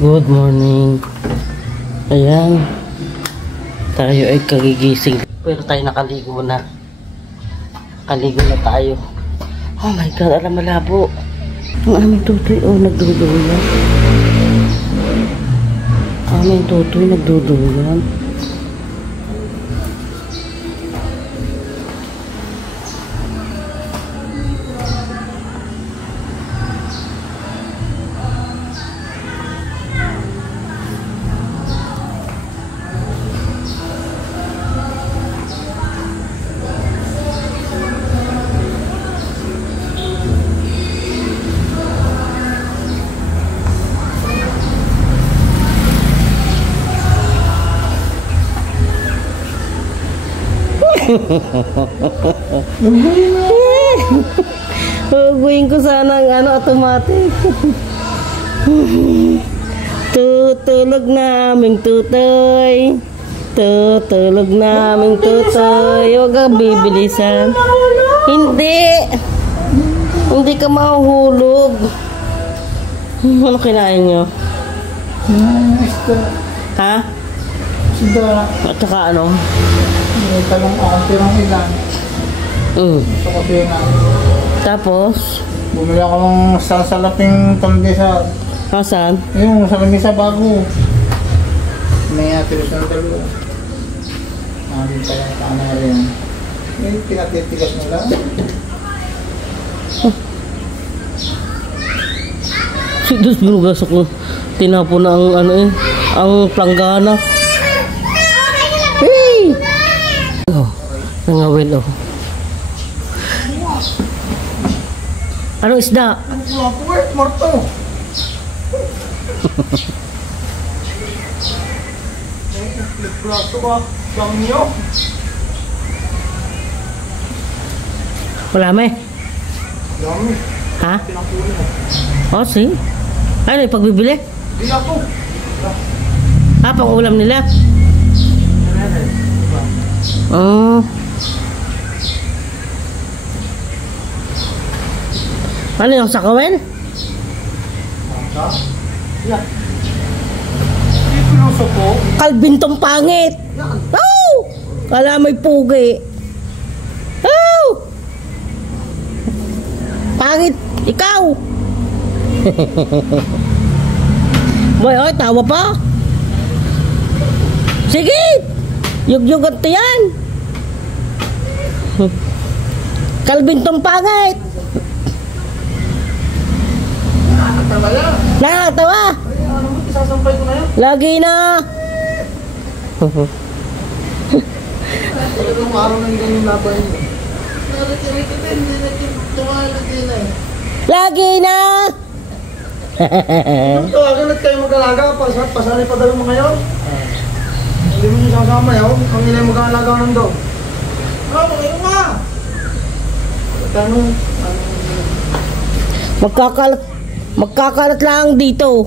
Good morning. Ayan. Tayo ay kagigising. Pero tayo nakaligo na. Nakaligo na tayo. Oh my God, alam malabo. Ang aming tutoy, nagduduyan. Aming tutoy, nagduduyan. Huguin ko sana ang automatic. Tutulog naming tutoy. Tutulog naming tutoy. Huwag kang bibilisan. Hindi. Hindi ka mahuhulog. Ano kinain nyo? Ha? At saka ano? Talong pirang ilan. Gusto ko pinang. Tapos? Bumili ako ng sasalaping tambisa. Saan? Yung sa lamisa bago. May atilis ng dalawa. Namin pala na rin. Pinatitigas mo lang. Sigus binugas ako. Tinapo na ang ang planggana. Hey! Nangawil oh. Anong isda? Ang puwet, morto. Braso ba? Gamyo? Wala may? Dami. Ha? Pinapunin mo. Oh, see? Ano yung pagbibili? Di ako. Pang ulam nila? Oh. Ano yung sakawin? Yan. Pinuso ko. Kalbintong pangit. Oh! Kala may pugi. Oh! Pangit. Ikaw. Boy, oy, tawa pa. Sige. Yug-yugat to yan. Kalbintong pangit. Nakakatawa. Isasampay ko na yan. Lagi na. Talagang araw na yung laban niyo. Lagi na. Tawagan at kayo mag-alaga. Pasanay pa dalo mo ngayon. Hindi mo niyo sasama yun. Ang inay mag-alaga ng dog. Ano nga? Tanong. Magkakalat lang dito.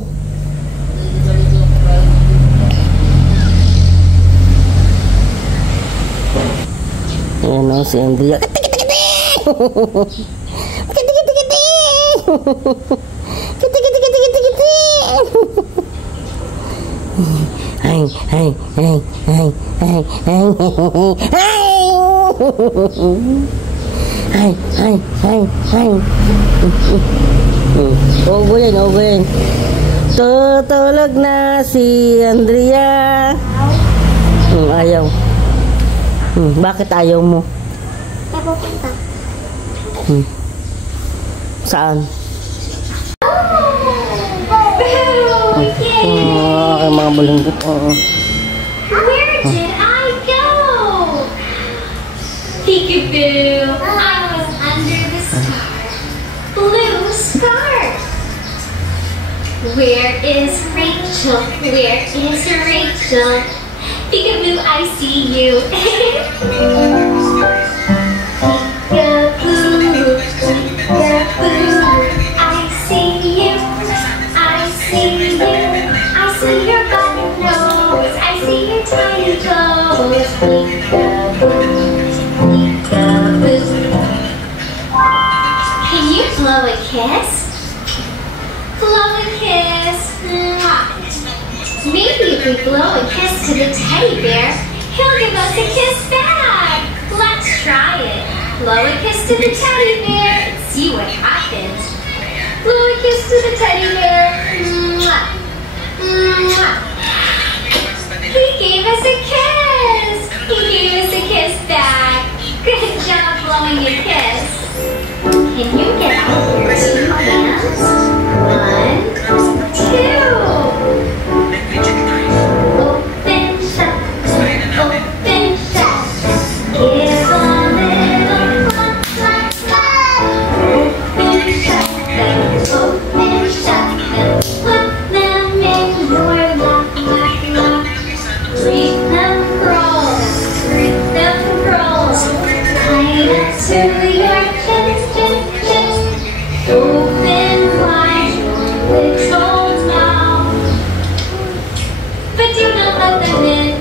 Ayan o, si Andrea. Ogoyin. Tutulog na si Andrea. Ayaw. Bakit ayaw mo? Papunta. Saan? Yay! Mga bulunggit. Where did I go? Peekaboo! I was under the scarf. Blue scarf. Where is Rachel? Where is Rachel? Peekaboo, I see you. Peekaboo, I see you. I see you. I see your button nose. I see your tiny toes. Peekaboo, peekaboo. Can you blow a kiss? Blow a kiss. Mwah. If we blow a kiss to the teddy bear, he'll give us a kiss back. Let's try it. Blow a kiss to the teddy bear and see what happens. Blow a kiss to the teddy bear. Mwah. Mwah. He gave us a kiss. He gave us a kiss back. Good job blowing a kiss. Can you get out your 2 hands? 1, 2. Open, shut. Open, shut. Give a little clap, clap, clap. Open, shut. Open, shut. Put them in your lap, lap, lap. Read them roll. Read them roll. Tie it to your chin, chin, chin. Open wide your little mouth. But do not let them in.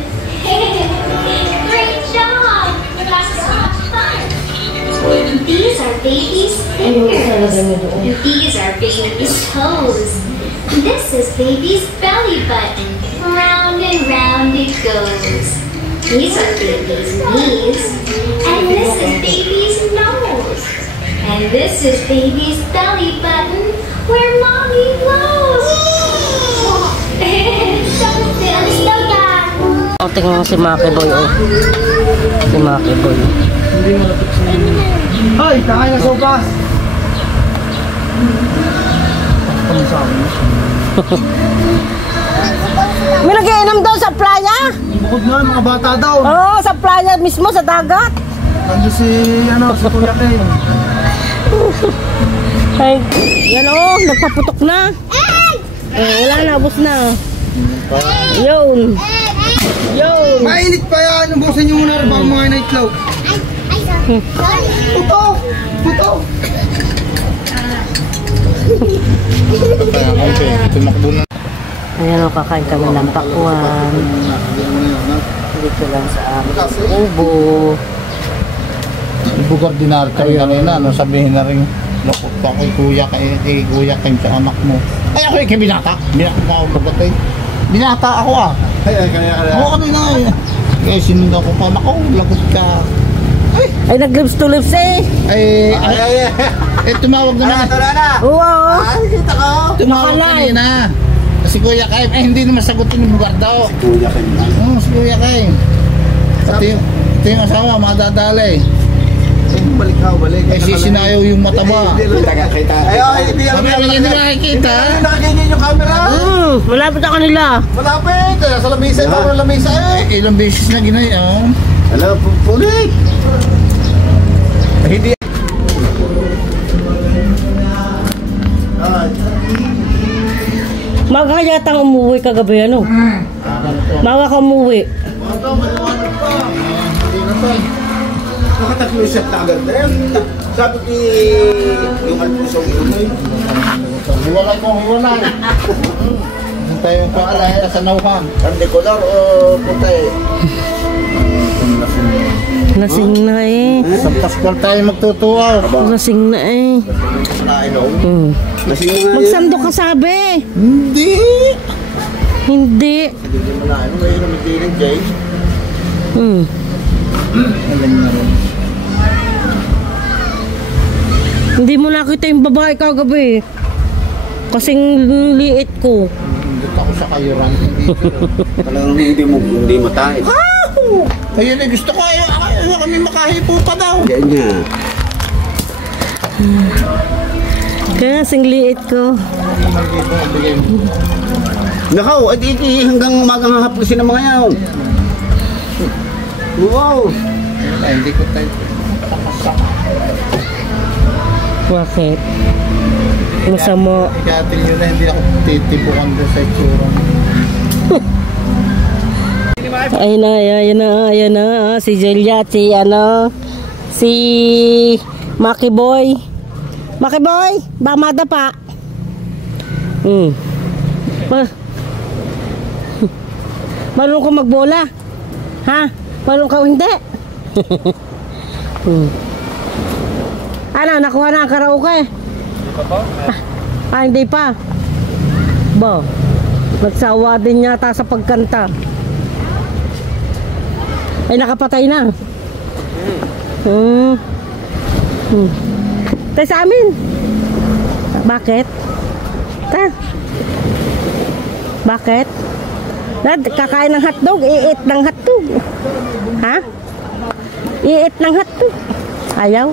Great job! That's so much fun. These are baby's fingers. These are baby's toes. This is baby's belly button. Round and round it goes. These are baby's knees. And this is baby's nose. And this is baby's belly button where mommy blows. So silly. Oh, tingnan mo si Maki Boy, oh. Si Maki Boy. Ay, kakain na sopas. May nag-iinom daw sa playa? Bukod na, mga bata daw. Oo, sa playa mismo, sa dagat. Nandun si Kuya Kay. Ay, yan oh, nagpaputok na. Wala na, ubos na. Yun. Yun. Mainit pa yan. Ubusin nyo muna rin baka mga nightclub. Puto! Puto! Ayan o, kakain kami ng pakwan. Dito lang sa aming ubo. Bugar dinar kami kanina, no, sabihin na rin, loko ka kay kuya, kay sa anak mo. Ay, ako yung binata. Binata ko ako bagatay. Binata ako ah. Oo, kanina eh. Eh, sinunod ako pa. Naku, lagot ka. Ay, nag-lips to lips eh. Tumawag na. Oo. Kita ko. Tumawag kanina. Si Kuya Kay, hindi naman sagutin yung bugar daw. Si Kuya Kay. Oo, si Kuya Kay. Ito yung asawa, madadalay. Balik ka, balik. Eh, sisinayaw yung mataba. Hindi Hindi nakikita. nakakingin yung camera. Malapit ako nila. Malapit. Sa lamisa, parang lamisa eh. Ilang beses na ginayaw. Alam, pulit. Hindi. Maga ka yatang umuwi kagabi, ano? Maga ka umuwi. Nakatatlo siya na agad na yan. Sabi ki yung alpusong inunoy. Hiwalay mo, hiwalay. Tayo pa pala sa nauhan. Kandikolor o putay? Lasing na eh. Sa Paskal tayo magtutuwa. Lasing na eh. Nainom. Lasing na nga yun. Magsando ka sabi. Hindi. Hindi. Hindi mo nainom. May inom yung Jay. Alam na rin. Hindi mo nakita yung babae kagabi. Kasing liit ko. Hindi ako sa kayuran. Talagang hindi mo tayo. Ayun eh, gusto ko. Ayaw kami makahipo pa daw. Yan niya. Kaya kasing liit ko. Nakaw, at hanggang umagang hapusin ng mga yaw. Wow! Hindi ko tayo. Bakit? Masama. Ikatil nyo na, hindi ako titipukan doon sa itsura. Ayan na. Si Jelia, si Maki Boy. Maki Boy, ba madapa? Marunong ka magbola? Ha? Marunong ka o hindi? Ano, nakuha na ang karaoke? Hindi pa. Ba? Nagsawa din yata sa pagkanta. Ay, nakapatay na. Tayo sa amin. Bakit? Bakit? Kakain ng hotdog, i-eat ng hotdog. Ha? I-eat ng hotdog. Ayaw.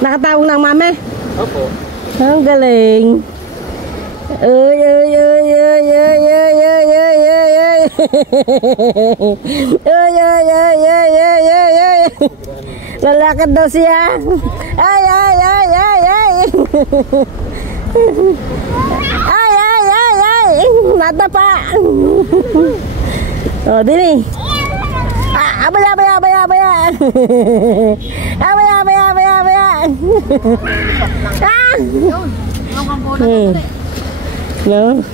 Nakatawag ng mami? Opo. Ang galing. Uy, uy, uy, uy, uy, uy, uy, uy, uy, uy. Uy, uy, uy, uy, uy, uy, uy. Lalakad daw siya. Ay, ay, ay, ay, ay. Ay, ay, ay, ay. Nadapa. Oh, dini. Abaya, abaya, abaya, abaya. Abaya, abaya, abaya, abaya. Ah! No.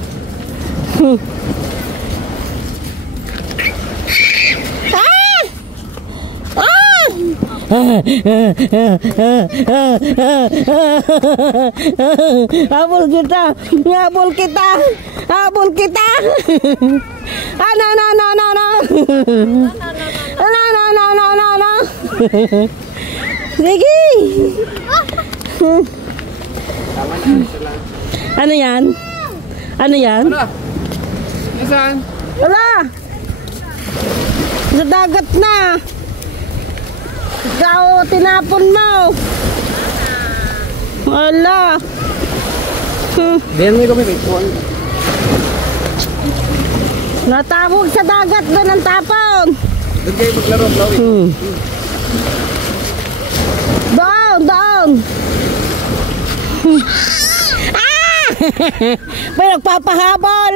Habol kita, habol kita, habol kita. Ah, no, no, no, no, no. No, no, no, no, no, no. Sige. Ano yan? Ano yan? Saan? Wala. Sa dagat na. Ikaw, tinapon mo. Wala. Diyan mo kami, may Natapog sa dagat doon ang tapon. Doon kayo maglaro, Chloe. Doon, doon. Ah! May nagpapahabol.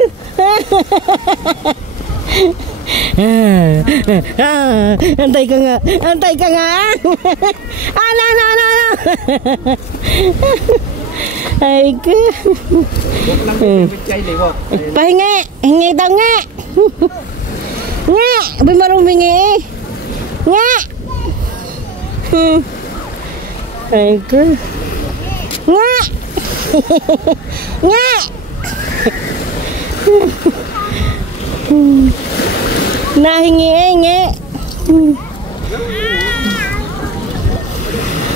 Antay ka nga. Antay ka nga. Ah, no, no, no, no. Ay ka. Pahingi. Hingi daw nga. Nga. Abay marumingi eh. Nga. Ay ka. Nga. Nga. Nahingi-hingi.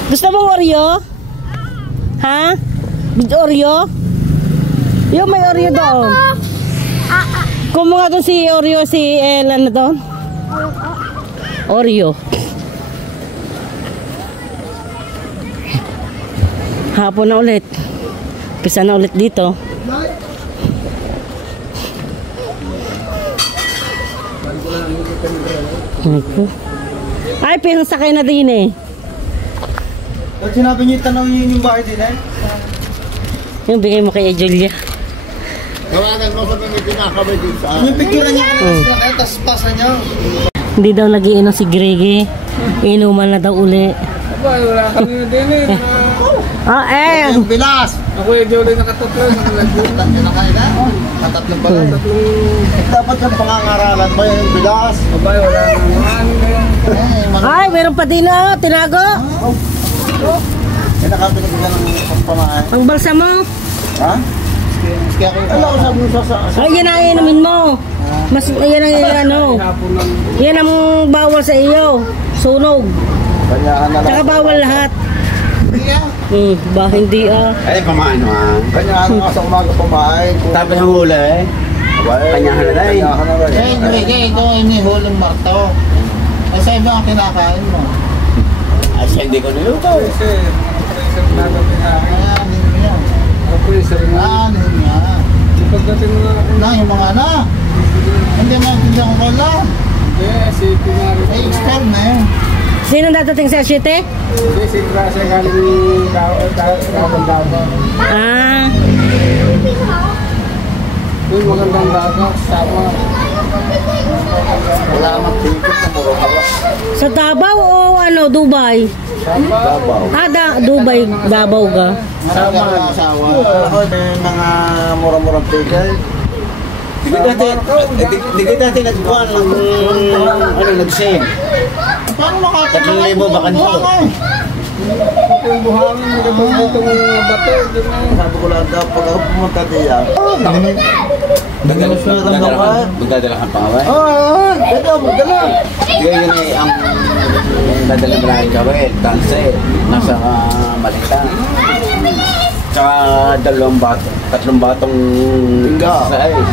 Gusto mong Oreo? Ha? Big Oreo? Yung may Oreo doon. Kung mga doon si Oreo, si Ellen na doon. Oreo. Hapon na ulit. Pisa na ulit dito. Ay, pinasakay na din eh. At sinabi niyo tanongin yung bahay din eh? Yung bigay mo kay Julia. Tawagan mo sa may pinakabay din sa Yung picture niya kanina kayo, tapos pasa niyo. Hindi daw nagiinom si Greggy. Inuman na daw uli. Aba, wala kanina din eh. Ah, eh. Yung bilas! Ako yung Jolie nakatutlo, nakalagyan. Tatlo na kayo na? Katatlong pala. Dapat yung pangangaralan mo yung bilas. Aba, wala naman. Ay, meron pa din oh, tinago. Yan nakapinagyan ng pamahay. Ang balsa mo. Ha? Kaya kayo alam ko sabi mo sa... Ay, yan ang inumin mo. Mas, yan ang ano. Yan ang bawal sa iyo. Sunog. Kanyahan na lang. Tsaka bawal lahat. Ba, hindi ah. Ay, pamaano ah. Kanyahan na nga sa umaga pamahay. Tapos ang huli, kanyahan na rin. Kanyahan na rin. Ito yung huling marto. Ay, sa iba ang kinakain mo. Ay, siya hindi ko niluto. Kasi, freezer na ito pinakain. Anin mo yan. Freezer na. Anin nga. Pagdating mo na. Na, yung mga na. Hindi maintindihan ko pala. Hindi, si Pinari. Ay, expert na yun. Sino dadating sa City? Hindi, si Gracia galing Davao. Ah, Yung magandang dagat, sama. Wala namang ticket na mura-mura. sa Davao o ano, Dubai? Davao. Ah, Dubai, Davao ka. Sama ang asawa. Ako may mga mura-murang ticket. Di ko dati nagkuhan ng nag-save. Paano makatagal? 3,000 ba kanto? Yung buhangin, nagabang dito ng bato. Sabi ko lang daw, pag ako pumunta diyan. Magdadalahan pa nga ba? Ganda, magdala. Kaya yun ay ang dadala mo na gawin, tanse, nasa malita. Tsaka tatlong batong size.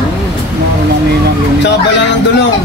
Sa bala ng dulong.